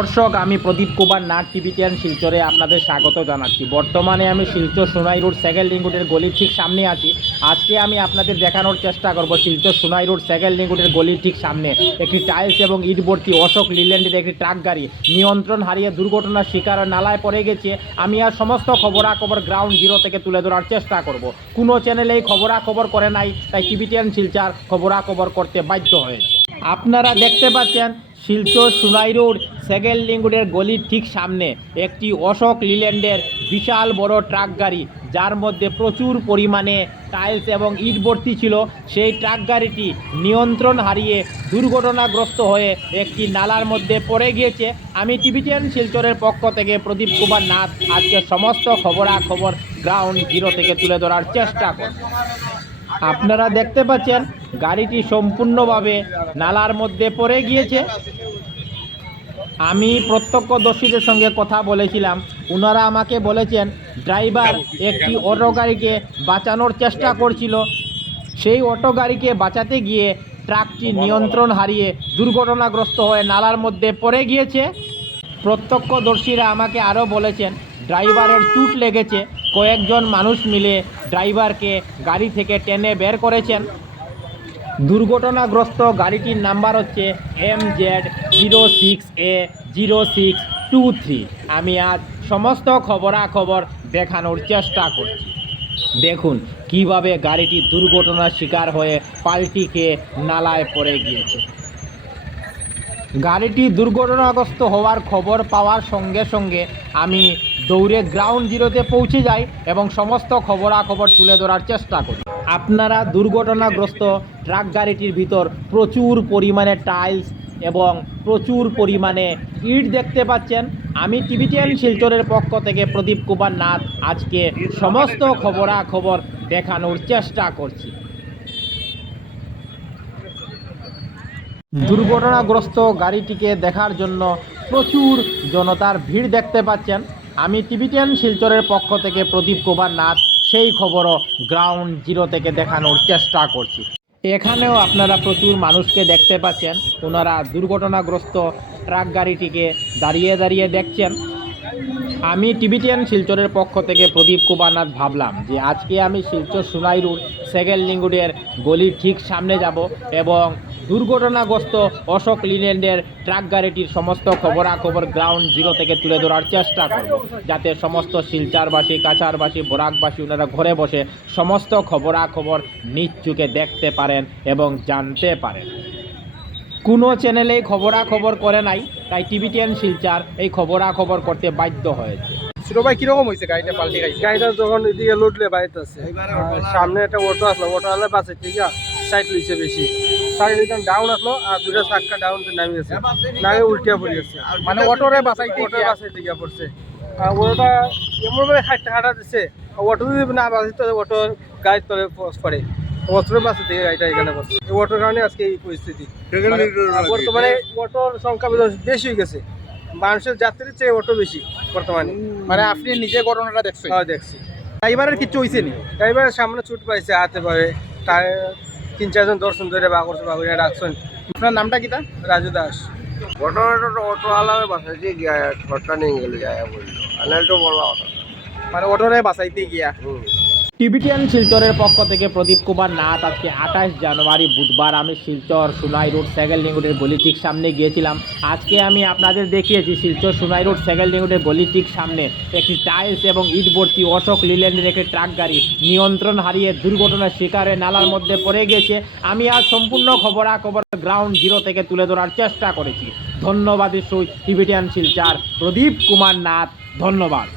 দর্শক, আমি প্রদীপ কুমার নাথ টিভি10 শিলচরে আপনাদের স্বাগত জানাচ্ছি। বর্তমানে আমি Silchar Sonai road second link রোডের গলির ঠিক সামনে আছি। আজকে আমি আপনাদের দেখানোর চেষ্টা করব Silchar Sonai road second link রোডের গলির ঠিক সামনে একটি টাইলস এবং ইট ভর্তি অশোক লিল্যান্ডের একটি ট্রাক গাড়ি নিয়ন্ত্রণ হারিয়ে দুর্ঘটনার শিকার নালায় পড়ে গেছে। আমি আর সমস্ত খবরাখবর গ্রাউন্ড জিরো থেকে তুলে ধরার চেষ্টা করব। কোনো চ্যানেলেই খবরাখবর করে নাই, তাই টিভি10 শিলচর খবরাখবর করতে বাধ্য হয়েছে। আপনারা দেখতে পাচ্ছেন Silchar Sonai road second link রোডের গলির ঠিক সামনে একটি অশোক লিল্যান্ডের বিশাল বড় ট্রাক গাড়ি, যার মধ্যে প্রচুর পরিমাণে টাইলস এবং ইট ভর্তি ছিল। সেই ট্রাক গাড়িটি নিয়ন্ত্রণ হারিয়ে দুর্ঘটনাগ্রস্ত হয়ে একটি নালার মধ্যে পড়ে গিয়েছে। আমি টিভি10 শিলচরের পক্ষ থেকে প্রদীপ কুমার নাথ আজকে সমস্ত খবরাখবর গ্রাউন্ড জিরো থেকে তুলে ধরার চেষ্টা করব। আপনারা দেখতে পাচ্ছেন গাড়িটি সম্পূর্ণভাবে নালার মধ্যে পড়ে গিয়েছে। আমি প্রত্যক্ষদর্শীদের সঙ্গে কথা বলেছিলাম, ওনারা আমাকে বলেছেন ড্রাইভার একটি অটো গাড়িকে বাঁচানোর চেষ্টা করছিল। সেই অটো গাড়িকে বাঁচাতে গিয়ে ট্রাকটি নিয়ন্ত্রণ হারিয়ে দুর্ঘটনাগ্রস্ত হয়ে নালার মধ্যে পড়ে গিয়েছে। প্রত্যক্ষদর্শীরা আমাকে আরও বলেছেন ড্রাইভারের চোট লেগেছে। কয়েকজন মানুষ মিলে ড্রাইভারকে গাড়ি থেকে টেনে বের করেছেন। দুর্ঘটনাগ্রস্ত গাড়িটির নাম্বার হচ্ছে MZ06A0623। আমি আজ সমস্ত খবরাখবর দেখানোর চেষ্টা করছি। দেখুন কিভাবে গাড়িটি দুর্ঘটনার শিকার হয়ে পাল্টি খেয়ে নালায় পড়ে গিয়েছে। গাড়িটি দুর্ঘটনাগ্রস্ত হওয়ার খবর পাওয়ার সঙ্গে সঙ্গে আমি দৌড়ে গ্রাউন্ড জিরোতে পৌঁছে যাই এবং সমস্ত খবরাখবর তুলে ধরার চেষ্টা করি। আপনারা দুর্ঘটনাগ্রস্ত ট্রাক গাড়িটির ভিতর প্রচুর পরিমাণে টাইলস এবং প্রচুর পরিমাণে ইট দেখতে পাচ্ছেন। আমি টিভি10 শিলচরের পক্ষ থেকে প্রদীপ কুমার নাথ আজকে সমস্ত খবরাখবর দেখানোর চেষ্টা করছি। দুর্ঘটনাগ্রস্ত গাড়িটিকে দেখার জন্য প্রচুর জনতার ভিড় দেখতে পাচ্ছেন। আমি টিভি10 শিলচরের পক্ষ থেকে প্রদীপ কুমার নাথ সেই খবরও গ্রাউন্ড জিরো থেকে দেখানোর চেষ্টা করছি। এখানেও আপনারা প্রচুর মানুষকে দেখতে পাচ্ছেন, ওনারা দুর্ঘটনাগ্রস্ত ট্রাক গাড়িটিকে দাঁড়িয়ে দাঁড়িয়ে দেখছেন। আমি টিভি10 শিলচরের পক্ষ থেকে প্রদীপ কুমার নাথ ভাবলাম যে আজকে আমি Silchar Sonai road second link রোডের গলির ঠিক সামনে যাব এবং দুর্ঘটনাগ্রস্ত অশোক লিল্যান্ডের ট্রাক গাড়িটির সমস্ত খবরাখবর গ্রাউন্ড জিরো থেকে তুলে ধরার চেষ্টা করব, যাতে সমস্ত শিলচরবাসী, কাছাড়বাসী, বরাকবাসী ওনারা ঘরে বসে সমস্ত খবরাখবর নিজ চোখে দেখতে পারেন এবং জানতে পারেন। কোনো চ্যানেলেই খবরাখবর করে নাই, তাই টিভি10 শিলচর এই খবরাখবর করতে বাধ্য হয়েছে। ছোটো ভাই কিরকম হয়েছে গাড়িটা পাল্টে গেছে? গাড়িটা যখন এদিকে লুটলে বাড়িতে আছে, সামনে একটা অটো আসলো, অটো আলে বাসে ঠিক আছে সাইড লইছে বেশি, সাইড ডাউন আসলো আর দুটা চাক্কা ডাউন নামে গেছে, নামে উল্টিয়া পড়ে গেছে। মানে অটোরে বাসাইতে দিকে পড়ছে। আর ওটা এমনভাবে হাঁটা দিচ্ছে, অটো যদি না বাসে তো অটো গাড়ির তলে পড়ে, অটোর বাসে থেকে গাড়িটা এখানে পড়ছে। অটোর কারণে আজকে এই পরিস্থিতি। বর্তমানে অটোর সংখ্যা বেশি হয়ে গেছে, মানুষের যাত্রীর চেয়ে অটো বেশি বর্তমানে। মানে আপনি নিজে ঘটনাটা দেখছেন? হ্যাঁ দেখছি। ড্রাইভারের কিছু হয়েছে নি? ড্রাইভারের সামনে ছুট পাইছে, হাতে পাবে, তার 3-4 জন দর্শন ধরে বা করছে বাবু ডাকছেন। আপনার নামটা কি? তা রাজু দাস। ঘটনাটা অটো আলাদা বাসাইতে গিয়া ঘরটা নিয়ে গেলে যায় বললো, আনালটা বড় কথা, মানে অটোরে বাসাইতে গিয়া। টিভি10 শিলচরের পক্ষ থেকে প্রদীপ কুমার নাথ আজকে 28 জানুয়ারি বুধবার আমি Silchar Sonai road second link রোডের গলি ঠিক সামনে গিয়েছিলাম। আজকে আমি আপনাদের দেখিয়েছি Silchar Sonai road second link রোডের গলি ঠিক সামনে একটি টাইলস এবং ইট ভর্তি অশোক লিল্যান্ডের একটি ট্রাক গাড়ি নিয়ন্ত্রণ হারিয়ে দুর্ঘটনার শিকারে নালার মধ্যে পড়ে গেছে। আমি আজ সম্পূর্ণ খবরাখবর গ্রাউন্ড জিরো থেকে তুলে ধরার চেষ্টা করেছি। ধন্যবাদ টিভি10 শিলচর প্রদীপ কুমার নাথ, ধন্যবাদ।